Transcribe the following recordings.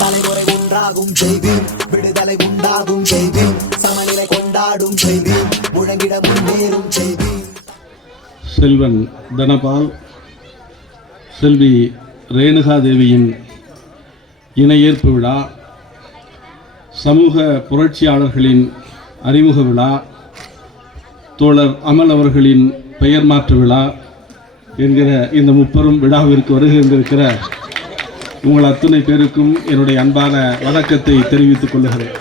தலைமுறை விடுதலை உண்டாகும் சமநிலை கொண்டாடும் முழங்கிட முன்னேறும் செய்வீம் செல்வன் தனபால் செல்வி ரேணுகா தேவியின் இணையேற்பு விழா சமூக புரட்சியாளர்களின் அறிமுக விழா தோழர் அமல் அவர்களின் பெயர் மாற்று விழா என்கிற இந்த முப்பெரும் விழாவிற்கு வருகின்றிருக்கிற உங்கள் அத்தனை பேருக்கும் என்னுடைய அன்பான வணக்கத்தை தெரிவித்துக் கொள்ளுகிறேன்.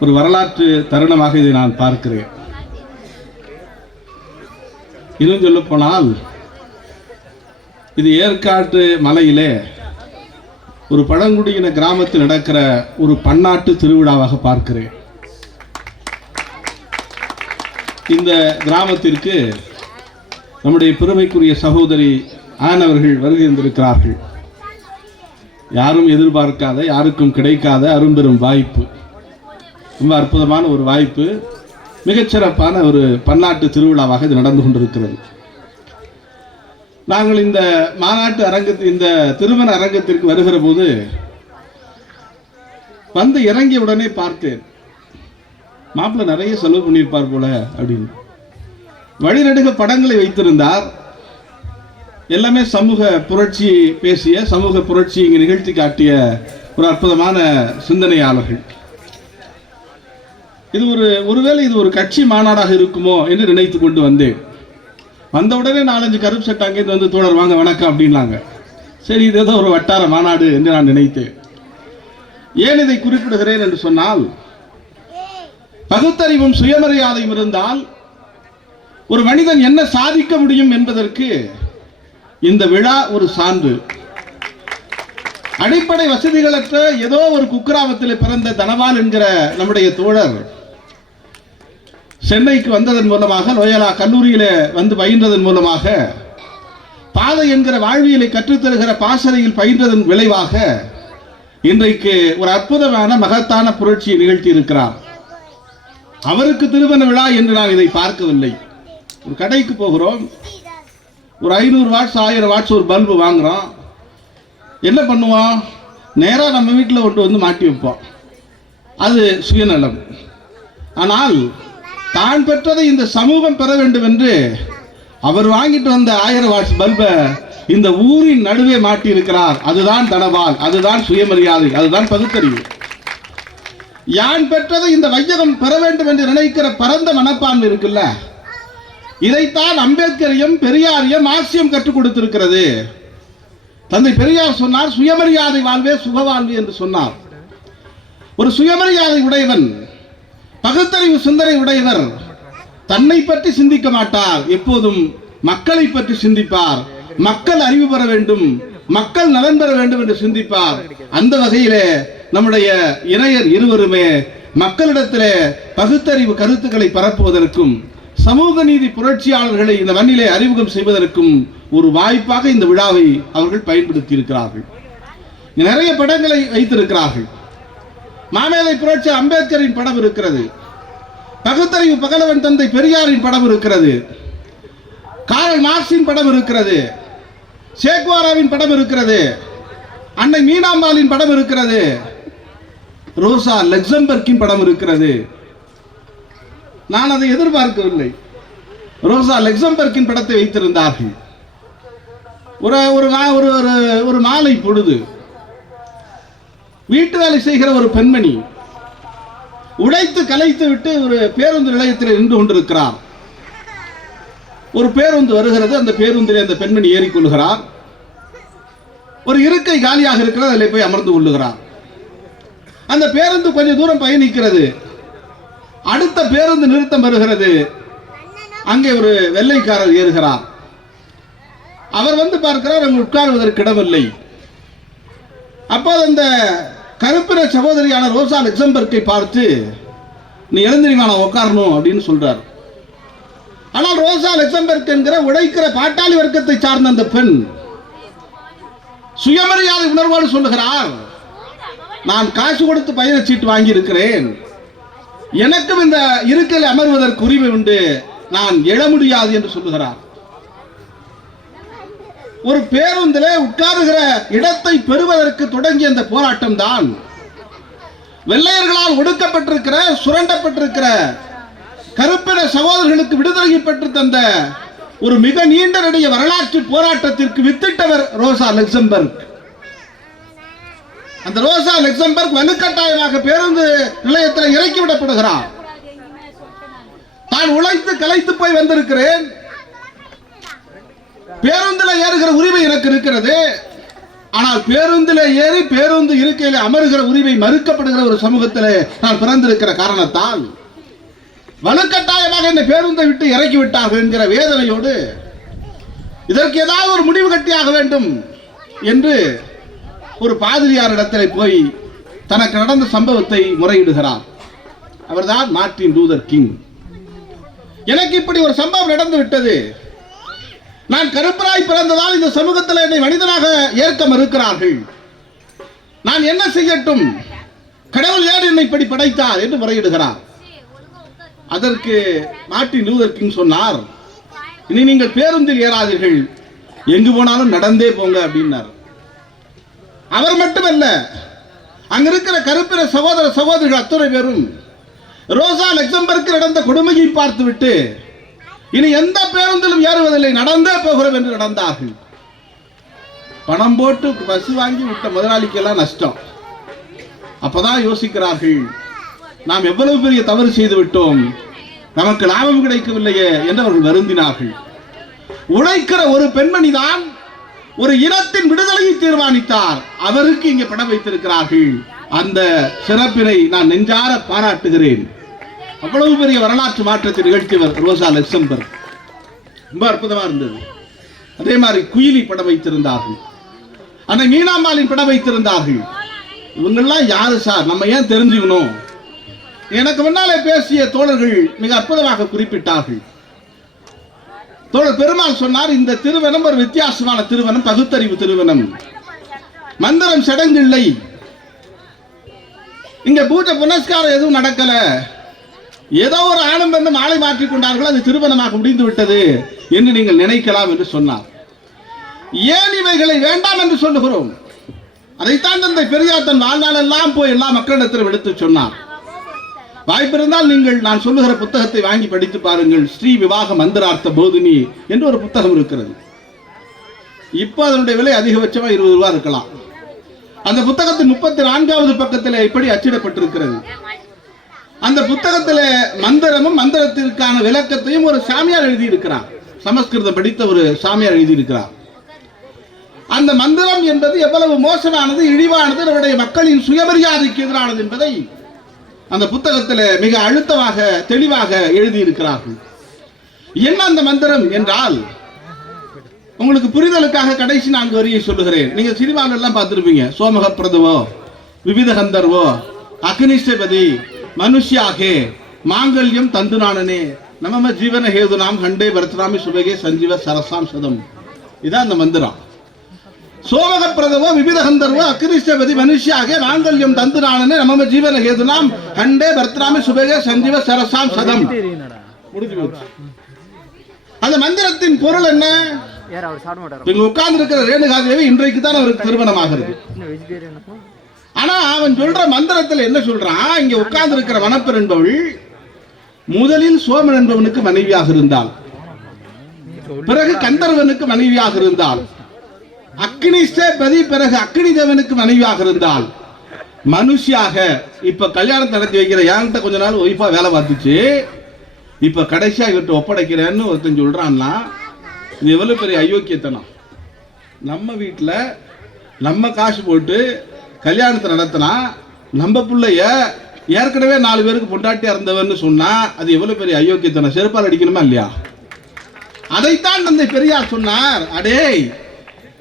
ஒரு வரலாற்று தருணமாக இதை நான் பார்க்கிறேன். இன்னும் சொல்ல போனால் இது ஏற்காட்டு மலையிலே ஒரு பழங்குடியின கிராமத்தில் நடக்கிற ஒரு பன்னாட்டு திருவிழாவாக பார்க்கிறேன். இந்த கிராமத்திற்கு நம்முடைய பெருமைக்குரிய சகோதரி ஆனவர்கள் வருகின்றிருக்கிறார்கள் யாரும் எதிர்பார்க்காத யாருக்கும் கிடைக்காத அரும்பெரும் வாய்ப்பு. ரொம்ப அற்புதமான ஒரு வாய்ப்பு. மிகச்சிறப்பான ஒரு பன்னாட்டு திருவிழாவாக இது நடந்து கொண்டிருக்கிறது. நாங்கள் இந்த மாநாட்டு அரங்கத்து இந்த திருமண அரங்கத்திற்கு வருகிற போது வந்து இறங்கிய உடனே பார்த்தேன். மாப்பிள்ளை நிறைய செலவு பண்ணியிருப்பார் போல அப்படின்னு. வழிநடுக படங்களை வைத்திருந்தார். எல்லாமே சமூக புரட்சி பேசிய சமூக புரட்சி இங்கு நிகழ்த்தி காட்டிய ஒரு அற்புதமான சிந்தனையாளர்கள். இது ஒரு ஒருவேளை இது ஒரு கட்சி மாநாடாக இருக்குமோ என்று நினைத்து கொண்டு வந்தேன். வந்த உடனே நாலஞ்சு கருப்பு சட்டை அங்கேருந்து வந்து தோழர் வாங்க வணக்கம் அப்படின்னாங்க. சரி இது ஏதோ ஒரு வட்டார மாநாடு என்று நான் நினைத்தேன். ஏன் இதை குறிப்பிடுகிறேன் என்று சொன்னால் பகுத்தறிவும் சுயமரியாதையும் இருந்தால் ஒரு மனிதன் என்ன சாதிக்க முடியும் என்பதற்கு இந்த விழா ஒரு சான்று. அடிப்படை வசதிகளற்ற ஏதோ ஒரு குக்கிராமத்தில் பிறந்த தனவால் என்கிற நம்முடைய தோழர் சென்னைக்கு வந்ததன் மூலமாக லோயலா கல்லூரியில வந்து பயின்றதன் மூலமாக பாதை என்கிற வாழ்வியலை கற்றுத்தருகிற பாசறையில் பயின்றதன் விளைவாக இன்றைக்கு ஒரு அற்புதமான மகத்தான புரட்சியை நிகழ்த்தி இருக்கிறார் அவருக்கு திருமண விழா என்று நான் இதை பார்க்கவில்லை. ஒரு கடைக்கு போகிறோம். ஒரு ஐநூறு வாட்ஸ் ஆயிரம் வாட்ஸ் ஒரு பல்பு வாங்குறோம் என்ன பண்ணுவோம் நேராக நம்ம வீட்டில் ஒன்று வந்து மாட்டி வைப்போம் அது சுயநலம். ஆனால் தான் பெற்றதை இந்த சமூகம் பெற வேண்டும் என்று அவர் வாங்கிட்டு வந்த ஆயிரம் வாட்ஸ் பல்பை இந்த ஊரின் நடுவே மாட்டி இருக்கிறார். அதுதான் தனவால் அதுதான் சுயமரியாதை அதுதான் பகுத்தறிவு. யான் பெற்றதை இந்த வையகம் பெற வேண்டும் என்று நினைக்கிற பரந்த மனப்பான்மை இருக்குல்ல? இதைத்தான் அம்பேத்கரையும் பெரியாரையும் மார்க்சியம் கற்றுக் கொடுத்திருக்கிறது. தந்தை பெரியார் சொன்னார் சுயமரியாதை வாழ்வே சுகவாழ்வு என்று சொன்னார். ஒரு சுயமரியாதை உடையவன் பகுத்தறிவு சிந்தனை உடையவர் தன்னை பற்றி சிந்திக்க மாட்டார். எப்போதும் மக்களை பற்றி சிந்திப்பார். மக்கள் அறிவு பெற வேண்டும் மக்கள் நலன் பெற வேண்டும் என்று சிந்திப்பார். அந்த வகையிலே நம்முடைய இணையர் இருவருமே மக்களிடத்திலே பகுத்தறிவு கருத்துக்களை பரப்புவதற்கும் சமூக நீதி புரட்சியாளர்களை இந்த மண்ணிலே அறிமுகம் செய்வதற்கும் ஒரு வாய்ப்பாக இந்த விழாவை அவர்கள் பயன்படுத்தி இருக்கிறார்கள் நிறைய படங்களை வைத்திருக்கிறார்கள். மாமேதை புரட்சி அம்பேத்கரின் படம் இருக்கிறது. பகுத்தறிவு பகலவன் தந்தை பெரியாரின் படம் இருக்கிறது. காரல் மார்க்சின் படம் இருக்கிறது. சேக்வாராவின் படம் இருக்கிறது. அன்னை மீனாம்பாலின் படம் இருக்கிறது. ரோசா லக்சம்பர்க்கின் படம் இருக்கிறது. நான் அதை எதிர்பார்க்கவில்லை. ரோசா லெக்சம்பர்கின் படத்தை வைத்திருந்தார்கள். ஒரு ஒரு ஒரு ஒரு- ஒரு மாலை பொழுது வீட்டு வேலை செய்கிற ஒரு பெண்மணி உழைத்து கலைத்து விட்டு ஒரு பேருந்து நிலையத்தில் நின்று கொண்டிருக்கிறார். ஒரு பேருந்து வருகிறது அந்த பேருந்தில் அந்த பெண்மணி ஏறிக்கொள்கிறார். ஒரு இருக்கை காலியாக இருக்கிறது அதில் போய் அமர்ந்து கொள்ளுகிறார். அந்த பேருந்து கொஞ்சம் தூரம் பயணிக்கிறது. அடுத்த பேருந்து நிறுத்தம் வருகிறது. அங்கே ஒரு வெள்ளைக்காரர் ஏறுகிறார். அவர் வந்து பார்க்கிறார் அங்கு உட்காருவதற்கு இடமில்லை. அப்போது அந்த கருப்பின சகோதரியான ரோசா லக்சம்பர்க்கை பார்த்து நீ எழுந்திரிமா நான் உட்காரணும் அப்படின்னு சொல்றார். ஆனால் ரோசா லக்சம்பர்க் என்கிற உழைக்கிற பாட்டாளி வர்க்கத்தை சார்ந்த அந்த பெண் சுயமரியாதை உணர்வோடு சொல்லுகிறார் நான் காசு கொடுத்து பயணச்சீட்டு வாங்கி இருக்கிறேன் எனக்கும் இந்த இருக்கையில் அமர்வதற்கு உரிமை உண்டு. நான் எழ முடியாது என்று சொல்லுகிறார். ஒரு பேருந்திலே உட்காருகிற இடத்தை பெறுவதற்கு தொடங்கிய அந்த போராட்டம் தான். வெள்ளையர்களால் ஒடுக்கப்பட்டிருக்கிற சுரண்டப்பட்டிருக்கிற கருப்பின சகோதரர்களுக்கு விடுதலை பெற்று தந்த ஒரு மிக நீண்ட நடைய வரலாற்று போராட்டத்திற்கு வித்திட்டவர் ரோசா லக்சம்பர்க். அந்த ரோசா லக்சம்பர்க் வலுக்கட்டாயமாக பேருந்து நிலையத்தில் இறக்கி விடப்படுகிறார் நான் உழைத்து கலைத்து போய் வந்திருக்கிறேன். பேருந்துல ஏறுகிற உரிமை எனக்கு இருக்கிறது. ஆனால் பேருந்துல ஏறி பேருந்து இருக்கையில் அமருகிற உரிமை மறுக்கப்படுகிற ஒரு சமூகத்திலே நான் பிறந்திருக்கிற காரணத்தால் வலுக்கட்டாயமாக என்னை பேருந்தை விட்டு இறக்கி விட்டார்கள் என்கிற வேதனையோடு இதற்கு ஏதாவது ஒரு முடிவு கட்டியாக வேண்டும் என்று ஒரு பாதிரியாரிடத்தில் போய் தனக்கு நடந்த சம்பவத்தை முறையிடுகிறார். அவர்தான் மார்ட்டின் லூதர் கிங். எனக்கு இப்படி ஒரு சம்பவம் நடந்து விட்டது. நான் கருப்பராய் பிறந்ததால் இந்த சமூகத்தில் என்னை மனிதனாக ஏற்க மறுக்கிறார்கள் நான் என்ன செய்யட்டும்? கடவுள் ஏன் என்னை இப்படி படைத்தார் என்று முறையிடுகிறார். அதற்கு மார்ட்டின் லூதர் கிங் சொன்னார் இனி நீங்கள் பேருந்தில் ஏறாதீர்கள். எங்கு போனாலும் நடந்தே போங்க அப்படின்னார். அவர் மட்டுமல்ல அங்க இருக்கிற கருப்பிற சகோதர சகோதரிகள் அத்துறை பேரும் ரோசா லக்சம்பர்க்கு நடந்த கொடுமையை பார்த்துவிட்டு இனி எந்த பேருந்திலும் ஏறுவதில்லை நடந்தே போகிறோம் என்று நடந்தார்கள். பணம் போட்டு பஸ் வாங்கி விட்ட முதலாளிக்கெல்லாம் நஷ்டம். அப்பதான் யோசிக்கிறார்கள் நாம் எவ்வளவு பெரிய தவறு செய்து விட்டோம் நமக்கு லாபம் கிடைக்கவில்லையே என்று அவர்கள் வருந்தினார்கள். உழைக்கிற ஒரு பெண்மணி தான் ஒரு இனத்தின் விடுதலையை தீர்மானித்தார். அவருக்கு இங்கே படம் வைத்திருக்கிறார்கள். அந்த சிறப்பினை நான் நெஞ்சார பாராட்டுகிறேன். அவ்வளவு பெரிய வரலாற்று மாற்றத்தை நிகழ்த்தியவர் ரோசா லெக்சம்பர் ரொம்ப அற்புதமா இருந்தது. அதே மாதிரி குயிலி படம் வைத்திருந்தார்கள். அந்த மீனாம்பாலின் படம் வைத்திருந்தார்கள். இவங்கெல்லாம் யாரு சார்? நம்ம ஏன் தெரிஞ்சுக்கணும்? எனக்கு முன்னாலே பேசிய தோழர்கள் மிக அற்புதமாக குறிப்பிட்டார்கள். தோழர் பெருமாள் சொன்னார் இந்த திருவனம் ஒரு வித்தியாசமான திருவனம் பகுத்தறிவு திருவனம். மந்திரம் சடங்கில்லை. இங்க பூஜை புனஸ்காரம் எதுவும் நடக்கல. ஏதோ ஒரு ஆணும் பெண்ணும் மாலை மாற்றிக் கொண்டார்கள் அது திருமணமாக முடிந்து விட்டது என்று நீங்கள் நினைக்கலாம் என்று சொன்னார். ஏன் இவைகளை வேண்டாம் என்று சொல்லுகிறோம்? அதைத்தான் தந்தை பெரியார் தன் வாழ்நாளெல்லாம் போய் எல்லா மக்களிடத்திலும் எடுத்து சொன்னார். வாய்ப்பிருந்தால் நீங்கள் நான் சொல்லுகிற புத்தகத்தை வாங்கி படித்து பாருங்கள். ஸ்ரீ விவாக மந்திரார்த்த போதினி என்று ஒரு புத்தகம் இருக்கிறது. இப்போ அதனுடைய விலை அதிகபட்சமாக இருபது ரூபா இருக்கலாம். அந்த புத்தகத்தின் முப்பத்தி நான்காவது பக்கத்தில் இப்படி அச்சிடப்பட்டிருக்கிறது. அந்த புத்தகத்தில் மந்திரமும் மந்திரத்திற்கான விளக்கத்தையும் ஒரு சாமியார் எழுதியிருக்கிறார். சமஸ்கிருதம் படித்த ஒரு சாமியார் எழுதியிருக்கிறார். அந்த மந்திரம் என்பது எவ்வளவு மோசமானது இழிவானது நம்முடைய மக்களின் சுயமரியாதைக்கு எதிரானது என்பதை அந்த புத்தகத்தில் மிக அழுத்தமாக தெளிவாக எழுதியிருக்கிறார்கள். என்ன அந்த மந்திரம் என்றால் உங்களுக்கு புரிதலுக்காக கடைசி நான்கு வரியை சொல்லுகிறேன். நீங்க சினிமாவில் எல்லாம் பார்த்துருப்பீங்க. சோமக பிரதுவோ விவித கந்தர்வோ அக்னிஷ்டபதி மனுஷ்யாகே மாங்கல்யம் தந்துநானனே நம்ம ஜீவன ஹேதுனாம் ஹண்டே பரத்ராமி சுபகே சஞ்சீவ சரசாம் சதம். இதான் அந்த மந்திரம். சோமக பிரதவோ விவித கந்தர்வோ அக்னிஷ்டபதி மனுஷ்யாகே மாங்கல்யம் தந்துநானனே நமம ஜீவன ஹேதுனாம் ஹண்டே பரத்ராமி சுபகே சஞ்சீவ சரசாம் சதம். அந்த மந்திரத்தின் பொருள் என்ன? இங்க உட்கார்ந்து இருக்கிற ரேணுகாதேவி இன்றைக்கு தான் அவருக்கு திருமணம் ஆகிறது ஆனா அவன் சொல்ற மந்திரத்துல என்ன சொல்றான்? இங்க உட்கார்ந்து இருக்கிற என்பவள் முதலில் சோமன் என்பவனுக்கு மனைவியாக இருந்தாள். பிறகு கந்தர்வனுக்கு மனைவியாக இருந்தாள். அக்னிஷ்டபதி பிறகு அக்னி தேவனுக்கு மனைவியாக இருந்தால் மனுஷியாக இப்ப கல்யாணம் நடத்தி வைக்கிற என்கிட்ட கொஞ்ச நாள் ஒய்ஃபா வேலை பார்த்துச்சு. இப்ப கடைசியா இவர்கிட்ட ஒப்படைக்கிறேன்னு ஒருத்தன் சொல்றான்னா இது எவ்வளவு பெரிய அயோக்கியத்தனம். நம்ம வீட்டில் நம்ம காசு போட்டு கல்யாணத்தை நடத்தினா நம்ம பிள்ளைய ஏற்கனவே நாலு பேருக்கு பொண்டாட்டியா இருந்தவன்னு சொன்னா அது எவ்வளவு பெரிய அயோக்கியத்தனம். செருப்பால் அடிக்கணுமா இல்லையா? அதைத்தான் தந்தை பெரியார் சொன்னார். அடே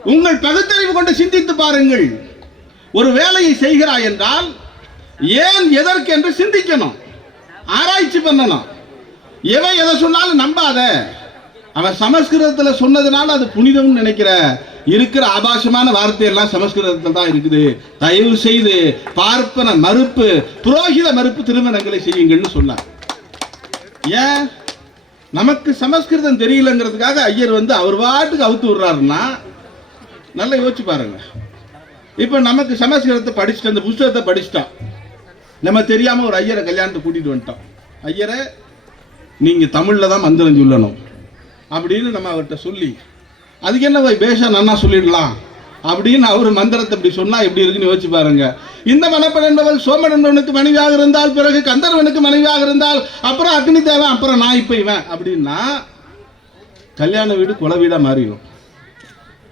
உங்கள் பகுத்தறிவு கொண்டு சிந்தித்து பாருங்கள். ஒரு வேலையை செய்கிறாய் என்றால் ஏன் எதற்கு என்று சிந்திக்கணும்? ஆராய்ச்சி பண்ணணும். எவன் எதை சொன்னாலும் நம்பாத. அவன் சமஸ்கிருதத்தில் சொன்னதுனால அது புனிதம்னு நினைக்கிற இருக்கிற ஆபாசமான வார்த்தையெல்லாம் சமஸ்கிருதத்தில் தான் இருக்குது. தயவு செய்து பார்ப்பன மறுப்பு புரோகித மறுப்பு திருமணங்களை செய்யுங்கள்னு சொன்னார். ஏன்? நமக்கு சமஸ்கிருதம் தெரியலங்கிறதுக்காக ஐயர் வந்து அவர் பாட்டுக்கு அவுத்து விடுறாருன்னா நல்லா யோசிச்சு பாருங்க. இப்போ நமக்கு சமஸ்கிருதத்தை படிச்சுட்டு அந்த புஸ்தகத்தை படிச்சுட்டான் நம்ம தெரியாமல் ஒரு ஐயரை கல்யாணத்தை கூட்டிகிட்டு வந்துட்டோம். ஐயரை நீங்கள் தமிழில் தான் மந்திரம் சொல்லணும் அப்படின்னு நம்ம அவர்கிட்ட சொல்லி அதுக்கு என்ன போய் பேஷா நன்னா சொல்லிடலாம் அப்படின்னு அவர் மந்திரத்தை இப்படி சொன்னால் எப்படி இருக்குன்னு யோசிச்சு பாருங்க. இந்த மணப்பெண் என்பவள் சோமன் என்பவனுக்கு மனைவியாக இருந்தால் பிறகு கந்தர்வனுக்கு மனைவியாக இருந்தால் அப்புறம் அக்னி தேவன் அப்புறம் நான் இப்போ இவன் அப்படின்னா கல்யாண வீடு குல வீடாக மாறிடும்.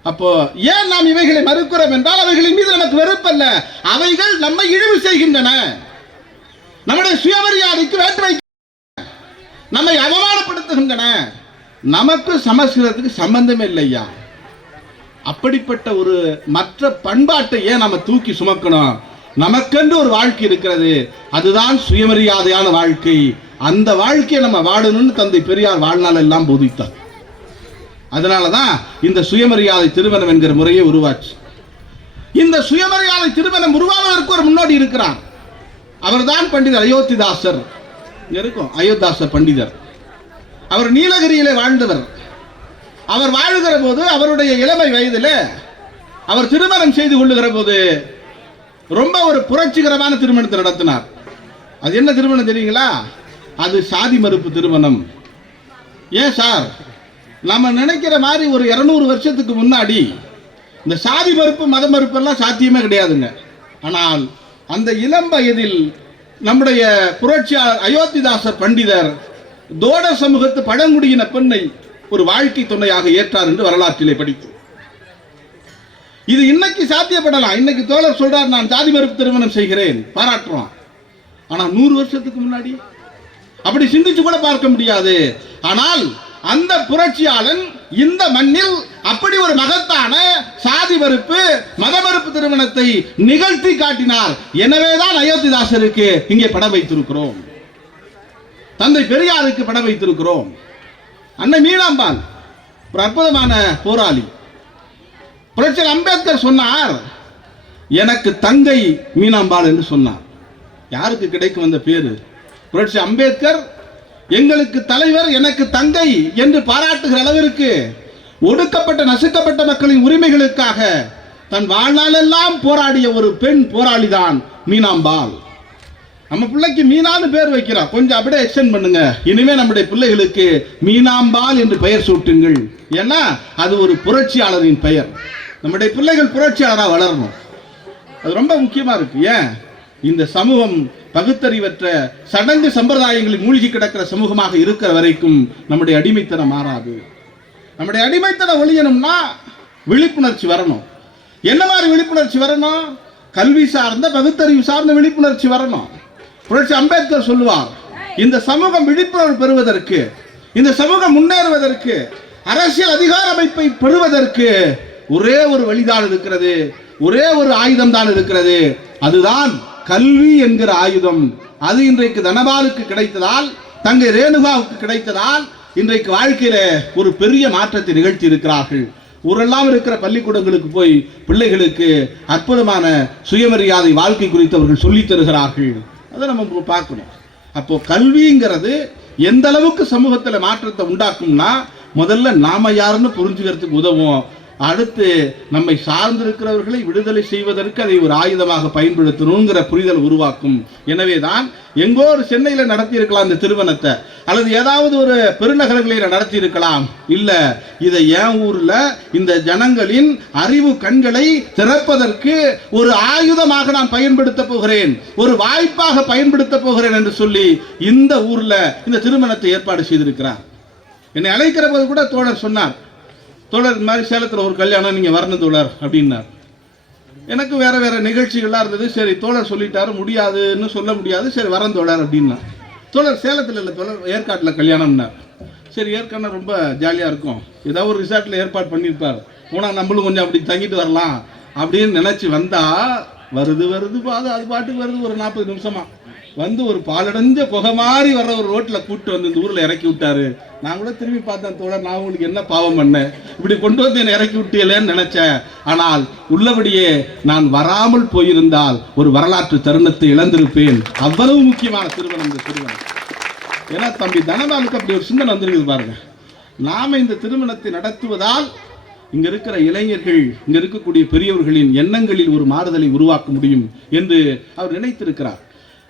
அப்போ ஏன் நாம் இவைகளை மறுக்கிறோம் என்றால் அவைகளின் மீது நமக்கு வெறுப்பல்ல. அவைகள் நம்மை இழிவு செய்கின்றன. நம்முடைய சுயமரியாதைக்கு வேற்றுமை நம்மை அவமானப்படுத்துகின்றன. நமக்கு சமஸ்கிருதத்துக்கு சம்பந்தம் இல்லையா? அப்படிப்பட்ட ஒரு மற்ற பண்பாட்டை ஏன் நம்ம தூக்கி சுமக்கணும். நமக்கென்று ஒரு வாழ்க்கை இருக்கிறது. அதுதான் சுயமரியாதையான வாழ்க்கை. அந்த வாழ்க்கையை நம்ம வாழணும்னு தந்தை பெரியார் வாழ்நாள் எல்லாம் போதித்தார். அதனால தான் இந்த சுயமரியாதை திருமணம் என்கிற முறையை உருவாச்சு. இந்த சுயமரியாதை திருமணம் உருவாவதற்கு ஒரு முன்னோடி இருக்கிறார். அவர்தான் பண்டிதர் அயோத்திதாசர். இருக்கும் அயோத்திதாசர் பண்டிதர். அவர் நீலகிரியிலே வாழ்ந்தவர். அவர் வாழுகிற போது அவருடைய இளமை வயதில் அவர் திருமணம் செய்து கொள்ளுகிற போது ரொம்ப ஒரு புரட்சிகரமான திருமணத்தை நடத்தினார். அது என்ன திருமணம் தெரியுங்களா? அது சாதி மறுப்பு திருமணம். ஏன் சார்? நம்ம நினைக்கிற மாதிரி ஒரு இரநூறு வருஷத்துக்கு முன்னாடி இந்த சாதி மறுப்பு மத மறுப்பெல்லாம் சாத்தியமே கிடையாதுங்க. ஆனால் அந்த இளம் வயதில் நம்முடைய புரட்சியாளர் அயோத்திதாசர் பண்டிதர் தோட சமூகத்து பழங்குடியின பெண்ணை ஒரு வாழ்க்கை துணையாக ஏற்றார் என்று வரலாற்றிலே படித்தோம். இது இன்னைக்கு சாத்தியப்படலாம். இன்னைக்கு தோழர் சொல்றார் நான் சாதி மறுப்பு திருமணம் செய்கிறேன் பாராட்டுறோம். ஆனா நூறு வருஷத்துக்கு முன்னாடி? அப்படி சிந்திச்சு கூட பார்க்க முடியாது. ஆனால் அந்த புரட்சியாளன் இந்த மண்ணில் அப்படி ஒரு மகத்தான சாதி மறுப்பு மத மறுப்பு திருமணத்தை நிகழ்த்தி காட்டினார். எனவேதான் அயோத்திதாசருக்கு இங்கே படம் வைத்திருக்கிறோம். தந்தை பெரியாருக்கு படம் வைத்திருக்கிறோம். அன்னை மீனாம்பாள் ஒரு அற்புதமான போராளி. புரட்சியர் அம்பேத்கர் சொன்னார் எனக்கு தங்கை மீனாம்பாள் என்று சொன்னார். யாருக்கு கிடைக்கும் அந்த பேரு? புரட்சி அம்பேத்கர் எங்களுக்கு தலைவர் எனக்கு தங்கை என்று பாராட்டுகிற அளவிற்கு ஒடுக்கப்பட்ட நசுக்கப்பட்ட மக்களின் உரிமைகளுக்காக தன் வாழ்நாளெல்லாம் போராடிய ஒரு பெண் போராளிதான் மீனாம்பாள். நம்ம பிள்ளைக்கு மீனான்னு பேர் வைக்கிறோம் கொஞ்சம் அப்படியே எக்ஸ்டெண்ட் பண்ணுங்க. இனிமே நம்முடைய பிள்ளைகளுக்கு மீனாம்பாள் என்று பெயர் சூட்டுங்கள். ஏன்னா அது ஒரு புரட்சியாளரின் பெயர். நம்முடைய பிள்ளைகள் புரட்சியாளராக வளரணும். அது ரொம்ப முக்கியமாக இருக்கு. ஏன்? இந்த சமூகம் பகுத்தறிவற்ற சடங்கு சம்பிரதாயங்களில் மூழ்கி கிடக்கிற சமூகமாக இருக்கிற வரைக்கும் நம்முடைய அடிமைத்தனம் மாறாது. நம்முடைய அடிமைத்தனம் ஒழியணும்னா விழிப்புணர்ச்சி வரணும். என்ன மாதிரி விழிப்புணர்ச்சி வரணும்? கல்வி சார்ந்த பகுத்தறிவு சார்ந்த விழிப்புணர்ச்சி வரணும். புரட்சி அம்பேத்கர் சொல்லுவார் இந்த சமூகம் விழிப்புணர்வு பெறுவதற்கு இந்த சமூகம் முன்னேறுவதற்கு அரசியல் அதிகார அமைப்பை பெறுவதற்கு ஒரே ஒரு வழிதான் இருக்கிறது ஒரே ஒரு ஆயுதம் தான் இருக்கிறது. அதுதான் கல்வி என்கிற ஆயுதம் அது இன்றைக்கு தனபாலுக்கு கிடைத்ததால் தங்கை ரேணுகாவுக்கு கிடைத்ததால் இன்றைக்கு வாழ்க்கையில ஒரு பெரிய மாற்றத்தை நிகழ்த்தி இருக்கிறார்கள் ஊரெல்லாம் இருக்கிற பள்ளிக்கூடங்களுக்கு போய் பிள்ளைகளுக்கு அற்புதமான சுயமரியாதை வாழ்க்கை குறித்து அவர்கள் சொல்லித் தருகிறார்கள். அதை நம்ம பார்க்கணும். அப்போ கல்விங்கிறது எந்த அளவுக்கு சமூகத்தில் மாற்றத்தை உண்டாக்கும்னா முதல்ல நாம யாருன்னு புரிஞ்சுக்கிறதுக்கு உதவும். அடுத்து நம்மை சார்ந்திருக்கிறவர்களை விடுதலை செய்வதற்கு அதை ஒரு ஆயுதமாக பயன்படுத்தணுங்கிற புரிதல் உருவாக்கும். எனவே தான் எங்கோ ஒரு சென்னையில் நடத்தியிருக்கலாம் இந்த திருமணத்தை அல்லது ஏதாவது ஒரு பெருநகரங்களில் நடத்தியிருக்கலாம். இல்லை இதை என் ஊரில் இந்த ஜனங்களின் அறிவு கண்களை திறப்பதற்கு ஒரு ஆயுதமாக நான் பயன்படுத்த போகிறேன் ஒரு வாய்ப்பாக பயன்படுத்த போகிறேன் என்று சொல்லி இந்த ஊரில் இந்த திருமணத்தை ஏற்பாடு செய்திருக்கிறார். என்னை அழைக்கிற போது கூட தோழர் சொன்னார் தோழர் இந்த மாதிரி சேலத்தில் ஒரு கல்யாணம் நீங்கள் வரணும் தோழர் அப்படின்னார். எனக்கு வேறு வேறு நிகழ்ச்சிகள்லாம் இருந்தது. சரி தோழர் சொல்லிட்டாரு முடியாதுன்னு சொல்ல முடியாது. சரி வரேன் தோழர் அப்படின்னா தோழர் சேலத்தில் இல்லை தோழர் ஏற்காட்டில் கல்யாணம்னார். சரி ஏற்காடு ரொம்ப ஜாலியாக இருக்கும். ஏதாவது ஒரு ரிசார்ட்டில் ஏற்பாடு பண்ணியிருப்பார். போனால் நம்மளும் கொஞ்சம் அப்படி தங்கிட்டு வரலாம் அப்படின்னு நினச்சி வந்தால் வருது வருது பாது அது பாட்டுக்கு வருது ஒரு நாற்பது நிமிஷமாக வந்து ஒரு பாலடைஞ்ச புகை மாதிரி வர்ற ஒரு ரோட்டில் கூப்பிட்டு வந்து இந்த ஊரில் இறக்கி விட்டாரு. நான் கூட திரும்பி பார்த்தேன் தோழர் நான் உங்களுக்கு என்ன பாவம் பண்ணேன்? இப்படி கொண்டு வந்து என்னை இறக்கி விட்டீங்களேன்னு நினைச்சேன். ஆனால் உள்ளபடியே நான் வராமல் போயிருந்தால் ஒரு வரலாற்று தருணத்தை இழந்திருப்பேன். அவ்வளவு முக்கியமான திருமணம் இந்த திருமணம் ஏன்னா தம்பி தனபாலுக்கு அப்படி ஒரு சிந்தனை வந்திருக்குது பாருங்க. நாம இந்த திருமணத்தை நடத்துவதால் இங்க இருக்கிற இளைஞர்கள் இங்க இருக்கக்கூடிய பெரியவர்களின் எண்ணங்களில் ஒரு மாறுதலை உருவாக்க முடியும் என்று அவர் நினைத்திருக்கிறார்.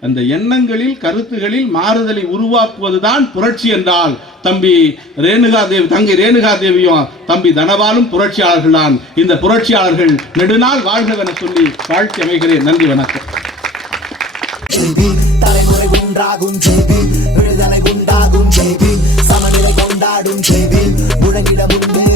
அந்த எண்ணங்களில் கருத்துகளில் மாறுதலை உருவாக்குவதுதான் புரட்சி என்றால் தம்பி ரேணுகா தேவி தங்கை ரேணுகா தேவியும் தம்பி தனபாலும் புரட்சியாளர்கள் தான் இந்த புரட்சியாளர்கள் நெடுநாள் வாழ்கவென சொல்லி வாழ்த்தி அமைகிறேன். நன்றி வணக்கம். தலைமுறை விடுதலை உண்டாகும் சமநிலை கொண்டாடும் ஜெய்பி முழங்கிட முன்பே